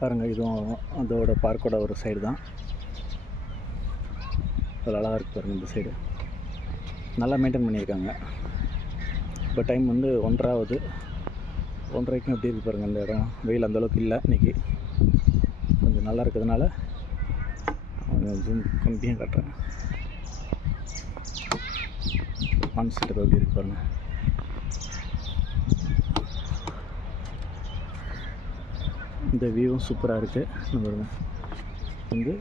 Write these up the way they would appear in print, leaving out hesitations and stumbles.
பாருங்கள், இதுவும் அதோட பார்க்கோட ஒரு சைடு தான். அது அழகாக இருக்குது பாருங்கள். இந்த சைடு நல்லா மெயின்டைன் பண்ணியிருக்காங்க. இப்போ டைம் வந்து 1:30 ஆகுது. 1:30க்கும் எப்படி இருக்குது பாருங்கள். இந்த இடம் வெயில் அந்தளவுக்கு இல்லை இன்றைக்கி, கொஞ்சம் நல்லா இருக்கிறதுனால ஜூம் கம்மியாக காட்டுறேன். பான் செட்டப் எப்படி இருக்குது பாருங்கள். இந்த வியூவும் சூப்பராக இருக்குது பாருங்கள். வந்து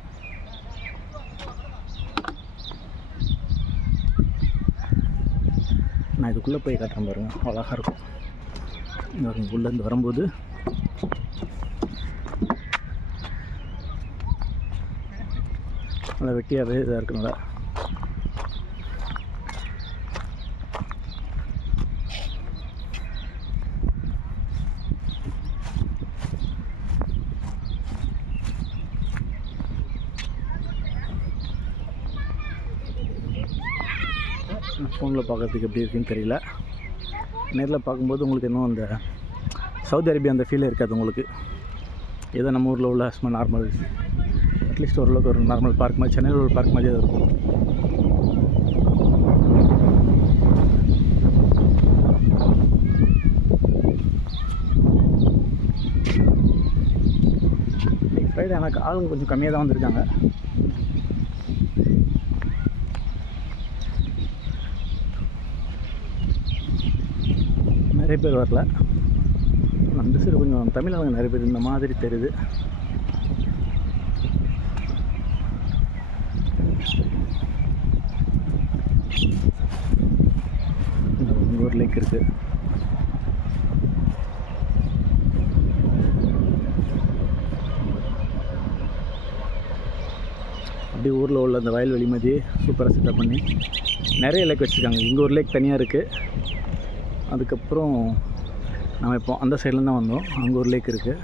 நான் இதுக்குள்ளே போய் காட்டுறேன் பாருங்கள். அழகாக இருக்கும். உள்ளேருந்து வரும்போது நல்லா வெட்டியாகவே இதாக இருக்குங்களா. ஃபோனில் பார்க்குறதுக்கு எப்படி இருக்குன்னு தெரியல. நேரில் பார்க்கும்போது உங்களுக்கு இன்னும் அந்த சவுதி அரேபியா அந்த ஃபீலே இருக்காது உங்களுக்கு. ஏதோ நம்ம ஊரில் உள்ள சும்மா நார்மல், அட்லீஸ்ட் ஓரளவுக்கு ஒரு நார்மல் பார்க் மாதிரி, சென்னையில் ஒரு பார்க் மாதிரியே இருக்கும். ஃப்ரைடே எனக்கு ஆளுங்க கொஞ்சம் கம்மியாக தான் வந்திருக்காங்க. நிறைய பேர் வரல. அந்த சைடு கொஞ்சம் தமிழக நிறைய பேர் இந்த மாதிரி தெரியுது. ஒரு லேக் இருக்குது. அப்படி ஊரில் உள்ள அந்த வயல்வெளி மாதிரி சூப்பராக செட்டப் பண்ணி நிறைய லேக் வச்சுருக்காங்க. இங்கே ஒரு லேக் தனியாக இருக்குது. அதுக்கப்புறம் நம்ம இப்போ அந்த சைட்லேருந்து தான் வந்தோம். அங்கே ஒரு லேக் இருக்குது.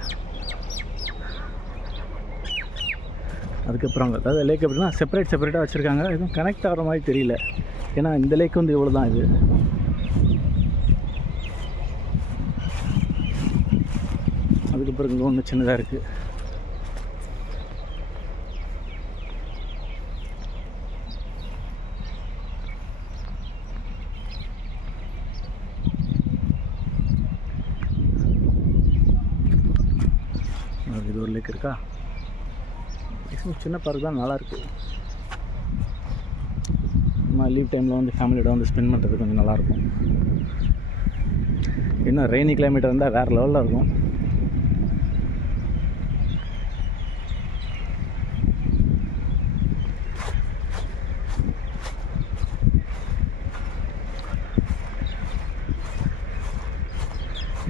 அதுக்கப்புறம் அங்கே அதாவது லேக் எப்படின்னா செப்பரேட்டாக வச்சுருக்காங்க. எதுவும் கனெக்ட் ஆகிற மாதிரி தெரியல. ஏன்னா இந்த லேக் வந்து இவ்வளோ தான். இது அதுக்கப்புறம் இங்கே ஒன்று சின்னதாக இருக்குது. இது ஒரு லேக் இருக்கா. சின்ன பார்க் தான், நல்லாயிருக்கு. நான் லீவ் டைமில் வந்து ஃபேமிலியோட வந்து ஸ்பெண்ட் பண்ணுறது கொஞ்சம் நல்லாயிருக்கும். இன்னும் ரெய்னி கிளைமேட் இருந்தால் வேறு லெவலில் இருக்கும்.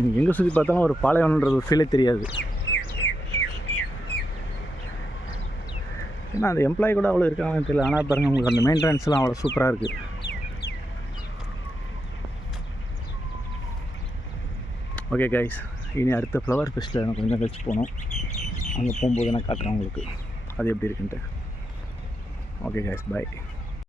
நீங்கள் எங்கே சுற்றி பார்த்தாலும் ஒரு பாலைவனன்றது ஒரு ஃபீலே தெரியாது. ஏன்னா அந்த எம்ப்ளாயி கூட அவ்வளோ இருக்காங்கன்னு தெரியல. ஆனால் பாருங்கள், உங்களுக்கு அந்த மெயின்டெனன்ஸ்லாம் அவ்வளோ சூப்பராக இருக்குது. ஓகே கைஸ், இனி அடுத்த ஃப்ளவர் ஃபெஸ்ட்டில் எனக்கு கொஞ்சம் கழிச்சு போகணும். அங்கே போகும்போது நான் காட்டுறேன் உங்களுக்கு அது எப்படி இருக்குன்ட்டு. ஓகே கைஸ், பாய்.